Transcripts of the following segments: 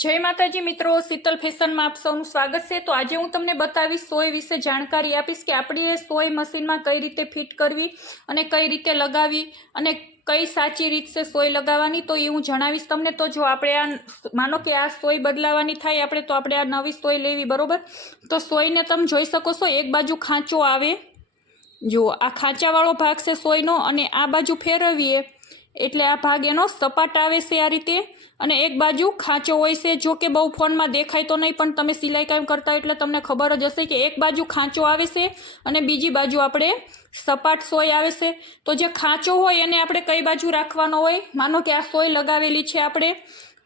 जय माताजी मित्रों, शीतल फेशन में आप सबनु स्वागत है। तो आज हूँ तमने बतावीश सोय विषे जानकारी आपीश कि आपणी सोय मशीन में कई रीते फिट करवी अने कई रीते लगावी अने कई साची रीत से सोय लगावानी तो ये हूँ जणावीश तमने। तो जो आपणे आ मानो कि आ सोय बदलावानी थाय आपणे तो आपणे आ नवी सोय लेवी बरोबर। तो सोय ने तमे जोई शको छो, एक बाजू खांचो आवे, जो आ खांचावाळो भाग छे सोयनो अने आ बाजू फेरवीए एटले आ भाग एनो सपाट आवे छे आ रीते अने एक बाजू खांचो होय छे। जो कि बहु फोन में देखाय तो नहीं पण तमे सिलाई काम करता एटले तमने खबर ज हशे कि एक बाजू खांचो आवे छे अने बीजी बाजू आपणे सपाट सोय आवे छे। तो जे खांचो होय एने आपणे कई बाजू राखवानो होय, मानो कि आ सोय लगावेली छे आपणे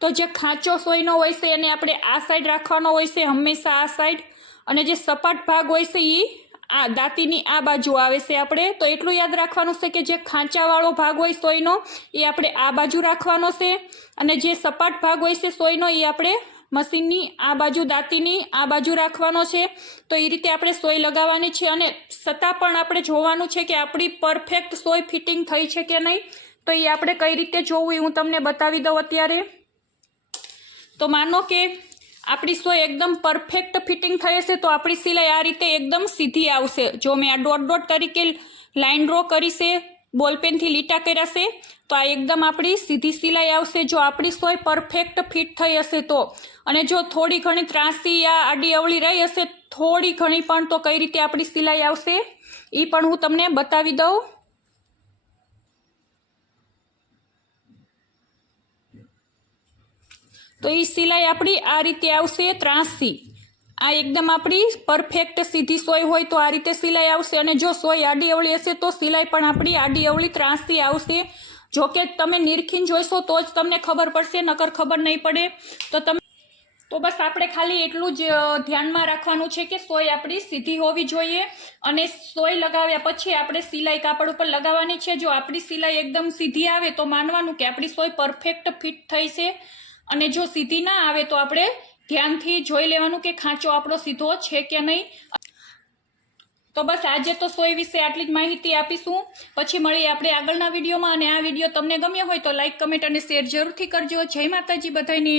तो जे खांचो सोयनो होय छे एने आपणे आ साइड राखवानो होय छे, हमेशा आ साइड, अने जे सपाट भाग होय छे ई आ दातीनी आ बाजू आवे छे आपणे। तो एटલું याद राखवानुं छे कि जे खांचावाळो भाग होय सोयनो ए आपणे आ बाजू राखवानो छे अने जे सपाट भाग होय छे सोयनो ए आपणे मशीननी आ बाजू दातीनी आ बाजू राखवानो छे। तो ए रीते आपणे सोय लगाववानी छे अने छतां पण आपणे जोवानुं छे कि आपणी परफेक्ट सोय फिटिंग थई छे के नहीं। तो ए आपणे कई रीते जोवुं ए हुं तमने बतावी दઉં अत्यारे। तो मानो कि आपणी सोय एकदम परफेक्ट फिटिंग थई हशे तो आपणी सिलाई आ रीते एकदम सीधी आवशे। जो मैं आ डॉट डॉट तरीके लाइन ड्रॉ करी छे, बॉलपेन थी लीटा कर्या छे, तो आ एकदम आपणी सीधी सिलाई आवशे जो आपणी सोय परफेक्ट फिट थई हशे तो। अने जो थोड़ी घणी ત્રાસી या आडी अवળી रही हशे थोड़ी घणी पण तो कई रीते आपणी सिलाई आवशे ई पण हुं तमने बतावी दઉં। तो ये सिलाई आपणी आ रीते आवशे ત્રાસી। आ एकदम आपणी परफेक्ट सीधी सोय होय तो आ रीते सिलाई आवशे अने जो सोय आडी अवળી हशे तो सिलाई पण आपणी आडी अवળી ત્રાસી आवशे। जो कि तमे निरखीने जोईशो तो ज तमने खबर पड़शे, नकर खबर नहीं पड़े। तो बस आपणे खाली एटલું ज ध्यानमां राखवानुं छे कि सोय आपणी सीधी होवी जोईए अने सोय लगाव्या पछी आपणे सिलाई कापड़ उपर लगाववानी छे। जो आपणी सिलाई एकदम सीधी आवे तो मानवानुं कि आपणी सोय परफेक्ट फिट थई छे अने जो सीधी ना आवे तो आपणे ध्यानथी जोई लेवानुं कि खांचो आपणो सीधो छे के नहीं। तो बस आज तो सोय विषे आटली ज माहिती आपीशुं, पछी मळीए आपणे आगळना विडियोमां। अने आ विडियो तमने गम्यो होय तो लाइक, कमेंट अने शेर जरूरथी करजो। जय माताजी बधाईने।